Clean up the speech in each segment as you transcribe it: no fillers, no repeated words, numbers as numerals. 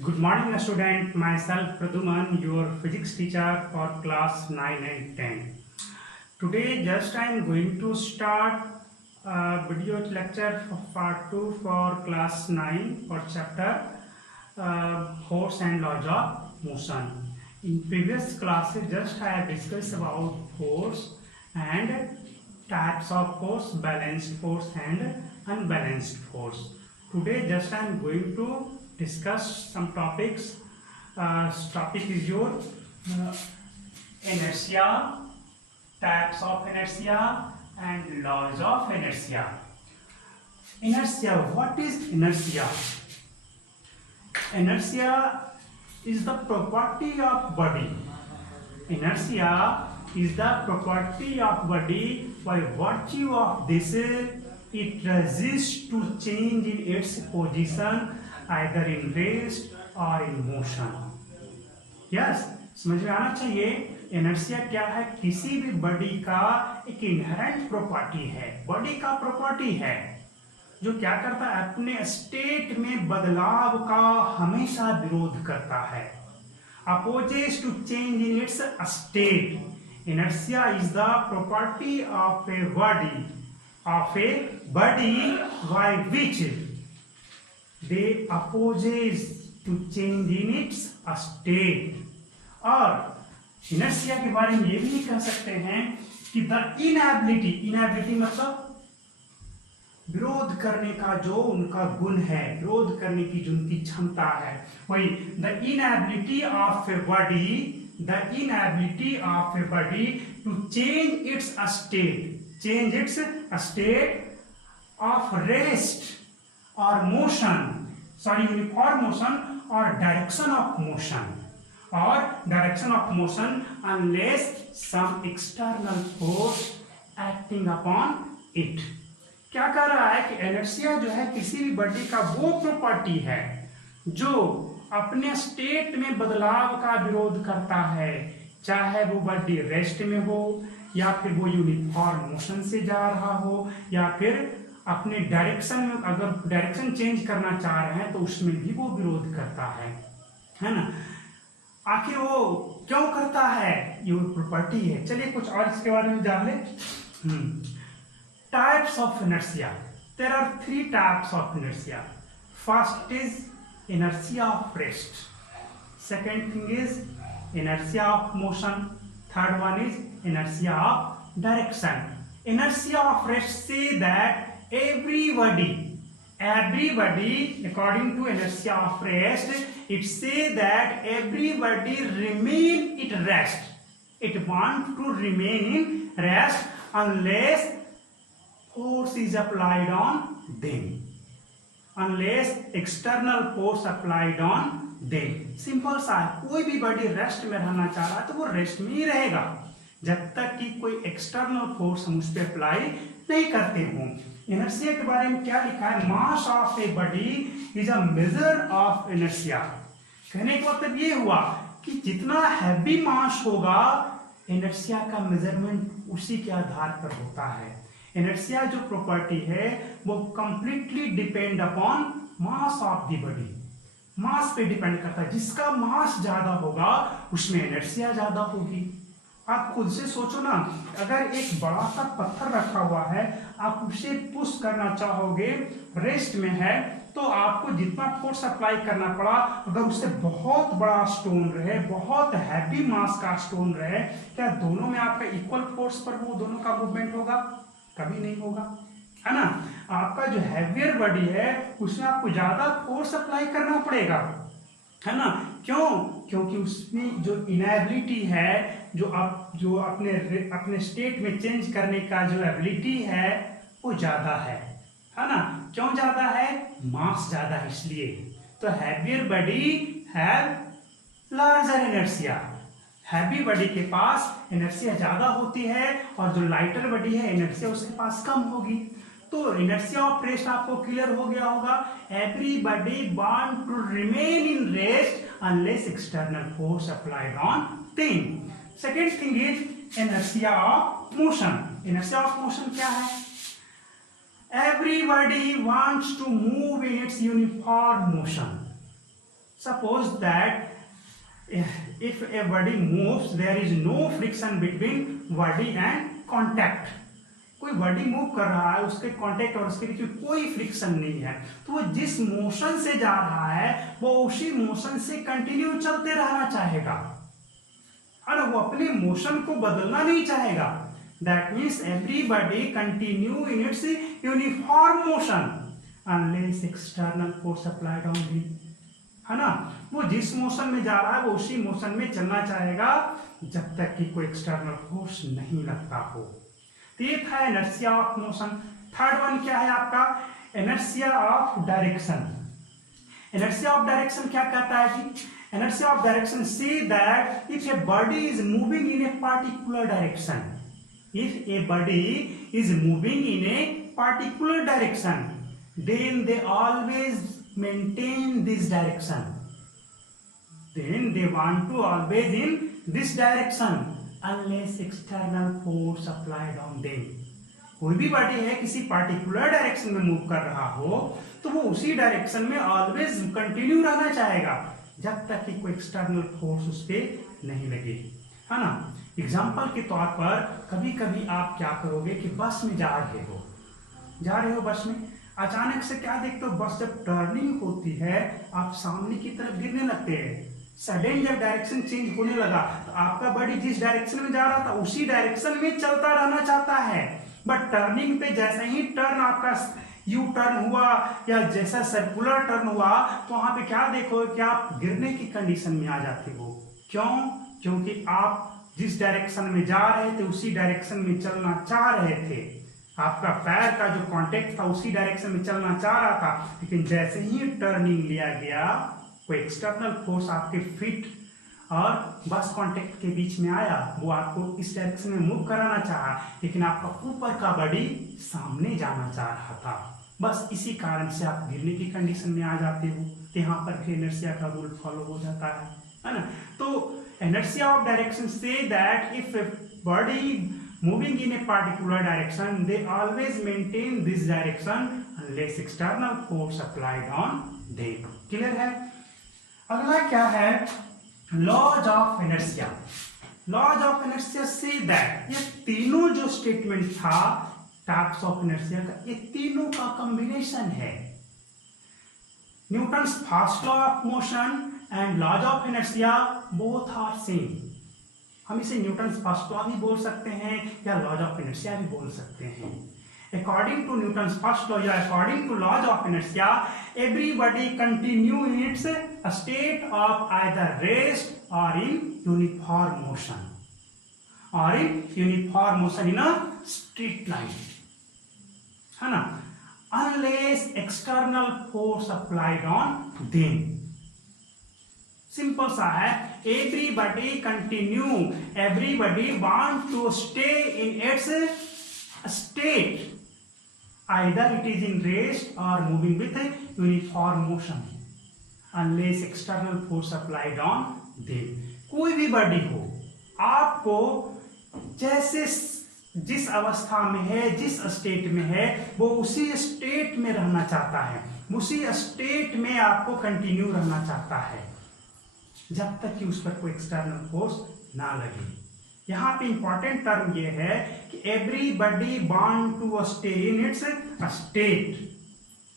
Good morning, student. Myself Praduman, your physics teacher for class 9 and 10. Today, just I am going to start a video lecture for part 2 for class 9 for chapter force and laws of motion. In previous classes, just I have discussed about force and types of force, balanced force and unbalanced force. Today, just I am going to discuss some topics. Topic is your inertia, types of inertia and laws of inertia. Inertia, what is inertia? Inertia is the property of body. Inertia is the property of body. By virtue of this, it resists to change in its position either in rest or in motion. Yes, समझ में आना चाहिए. Inertia क्या है? किसी भी body का एक इनहेरेंट प्रॉपर्टी है, बॉडी का प्रॉपर्टी है जो क्या करता है, अपने स्टेट में बदलाव का हमेशा विरोध करता है. Opposes to change in its state. Inertia is the property of a body by which they opposes to change in its state. और इनर्शिया के बारे में ये भी कह सकते हैं कि द इनएबिलिटी मतलब विरोध करने का जो उनका गुण है, विरोध करने की जो उनकी क्षमता है, वही the inability of a body to change its state of rest or uniform motion or direction of motion unless some external force acting upon it. क्या कह रहा है कि इनर्शिया जो है किसी भी बॉडी का वो प्रॉपर्टी है जो अपने स्टेट में बदलाव का विरोध करता है, चाहे वो बॉडी रेस्ट में हो या फिर वो यूनिफॉर्म मोशन से जा रहा हो या फिर अपने डायरेक्शन में, अगर डायरेक्शन चेंज करना चाह रहे हैं तो उसमें भी वो विरोध करता है ना. आखिर वो क्यों करता है? ये प्रॉपर्टी है. चलिए कुछ और इसके बारे में जान ले. Types of inertia. There are 3 types of inertia. First is inertia of rest, second thing is inertia of motion, third one is inertia of direction. Inertia of rest say that everybody according to inertia of rest, it say that everybody remain at rest. It want to remain in rest unless force is applied on them, unless external force applied on them. Simple सा है. कोई भी body rest में रहना चाह रहा है तो वो रेस्ट में ही रहेगा जब तक कि कोई एक्सटर्नल फोर्स हम उस पर अप्लाई नहीं करते हों. इनर्शिया के बारे में क्या लिखा है? Mass of a body is a measure of inertia. कहने का मतलब ये हुआ कि जितना हैवी मास होगा इनर्शिया का मेजरमेंट उसी के आधार पर होता है. इनर्शिया जो प्रॉपर्टी है वो completely depend upon mass of the body. Mass पे डिपेंड करता है. जिसका मास ज्यादा होगा उसमें इनर्शिया ज्यादा होगी. आप खुद से सोचो ना, अगर एक बड़ा सा पत्थर रखा हुआ है, आप उसे पुश करना चाहोगे, रेस्ट में है, तो आपको जितना फोर्स अप्लाई करना पड़ा, अगर उससे बहुत बड़ा स्टोन रहे, बहुत हैवी मास का स्टोन रहे, क्या दोनों में आपका इक्वल फोर्स पर वो दोनों का मूवमेंट होगा? कभी नहीं होगा, है ना. आपका जो हैवियर बॉडी है उसमें आपको ज्यादा फोर्स अप्लाई करना पड़ेगा, है ना. क्यों? क्योंकि उसमें जो इनएबिलिटी है, जो अपने स्टेट में चेंज करने का जो एबिलिटी है वो ज्यादा है ना. क्यों ज्यादा है? मास ज्यादा है इसलिए. तो heavier body have larger inertia. Heavy body के पास इनर्शिया ज्यादा होती है और जो लाइटर बॉडी है इनर्शिया उसके पास कम होगी. तो इनर्शिया ऑफ रेस्ट आपको क्लियर हो गया होगा. Everybody want to remain in rest unless external force applied on them. Second thing is inertia of motion. Inertia of motion क्या है? Everybody wants to move in its uniform motion. Suppose that if a body moves there is no friction between body and contact. कोई body move कर रहा है, उसके contact और उसके बीच में कोई फ्रिक्शन नहीं है, तो वो जिस मोशन से जा रहा है वो उसी मोशन से कंटिन्यू चलते रहना चाहेगा और वो अपने मोशन को बदलना नहीं चाहेगा. That means everybody continue in it's uniform motion unless external force applied on him, है ना. वो जिस मोशन में जा रहा है वो उसी मोशन में चलना चाहेगा जब तक कि कोई एक्सटर्नल फोर्स नहीं लगता हो. तो ये था inertia of motion. Third one क्या है आपका? Inertia of direction. Inertia of direction क्या कहता है जी? Inertia of direction says that if a body is moving in a particular direction, if a body is moving in a particular direction, then they always maintain this direction, then they want to always in this direction unless external force applied on them. कोई भी body है किसी particular direction में move कर रहा हो तो वो उसी डायरेक्शन में ऑलवेज कंटिन्यू रहना चाहेगा जब तक कि कोई एक्सटर्नल फोर्स उस पर नहीं लगे, है ना. एग्जाम्पल के तौर पर कभी कभी आप क्या करोगे कि बस में जा रहे हो बस में, अचानक से क्या देखते हो, बस जब टर्निंग होती है आप सामने की तरफ गिरने लगते हैं. सडन जब डायरेक्शन चेंज होने लगा तो आपका बॉडी जिस डायरेक्शन में जा रहा था उसी डायरेक्शन में चलता रहना चाहता है, बट टर्निंग पे जैसे ही टर्न आपका यू टर्न हुआ या जैसा सर्कुलर टर्न हुआ तो वहां पे क्या देखो कि आप गिरने की कंडीशन में आ जाते हो. क्यों? क्योंकि आप जिस डायरेक्शन में जा रहे थे उसी डायरेक्शन में चलना चाह रहे थे, आपका पैर का जो कांटेक्ट था उसी डायरेक्शन में चलना चाह रहा था, लेकिन जैसे ही टर्निंग लिया गया कोई एक्सटर्नल फोर्स आपके फीट और बस कांटेक्ट के बीच में आया, वो आपको इस डायरेक्शन में मूव कराना चाहा, लेकिन आपका ऊपर का बॉडी सामने जाना चाह रहा था. बस इसी कारण से आप गिरने की कंडीशन में आ जाते हो. यहाँ पर फिर इनर्शिया का रूल फॉलो हो जाता है ना. तो inertia of direction says that if body moving in a particular direction they always maintain this direction unless external force applied on them. Clear है? अगला क्या है? Laws of inertia. Laws of inertia से दैट ये तीनों जो statement था types of inertia का, ये तीनों का कॉम्बिनेशन है. Newton's first law of motion and laws of inertia both are same. हम इसे न्यूटन्स फर्स्ट लॉ भी बोल सकते हैं या लॉज ऑफ इनर्शिया भी बोल सकते हैं. According to Newton's first law या according to laws of inertia everybody continue in its state of either rest और in uniform motion in a straight line, है ना, unless external force applied on them. Simple सा है. Everybody continue, everybody want to stay in its state either it is in rest और moving with uniform motion unless external force applied on them. कोई भी body हो आपको जैसे जिस अवस्था में है जिस स्टेट में है वो उसी स्टेट में रहना चाहता है, उसी स्टेट में आपको कंटिन्यू रहना चाहता है जब तक कि उस पर कोई एक्सटर्नल फोर्स ना लगे. यहाँ पे इंपॉर्टेंट टर्म ये है कि everybody want to stay in its state.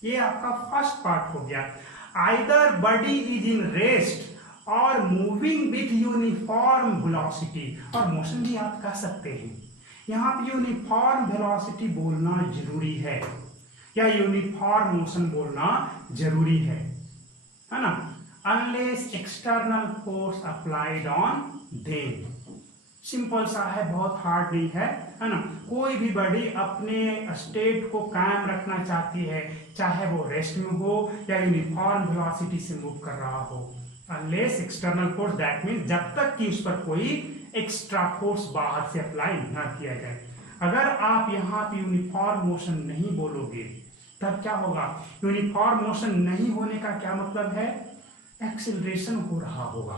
ये आपका फर्स्ट पार्ट हो गया. Either body is in rest और मूविंग विथ यूनिफॉर्म वेलोसिटी, और मोशन भी आप कह सकते हैं. यहाँ पे यूनिफॉर्म वेलोसिटी बोलना जरूरी है या यूनिफॉर्म मोशन बोलना जरूरी है ना. Unless external force applied on them. Simple सा है, बहुत हार्ड नहीं है ना. कोई भी बॉडी अपने स्टेट को कायम रखना चाहती है, चाहे वो रेस्ट में हो या यूनिफॉर्म वेलोसिटी से मूव कर रहा हो. Unless external force, that means जब तक कि उस पर कोई एक्स्ट्रा फोर्स बाहर से अप्लाई ना किया जाए. अगर आप यहाँ पे यूनिफॉर्म मोशन नहीं बोलोगे तब क्या होगा? यूनिफॉर्म मोशन नहीं होने का क्या मतलब है? एक्सेलरेशन हो रहा होगा,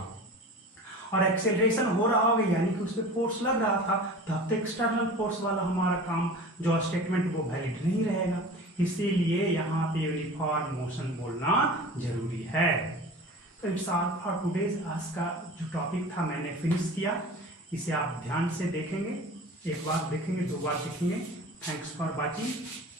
और एक्सेलरेशन हो रहा होगा यानी कि उस पर फोर्स लग रहा था, तब तक एक्सटर्नल फोर्स वाला हमारा काम जो स्टेटमेंट वो वैलिड नहीं रहेगा. इसीलिए यहाँ पे यूनिफॉर्म मोशन बोलना जरूरी है. तो इट्स ऑल फॉर टुडेज। आज का जो टॉपिक था मैंने फिनिश किया। इसे आप ध्यान से देखेंगे, एक बार देखेंगे, दो बार देखेंगे। Thanks for watching.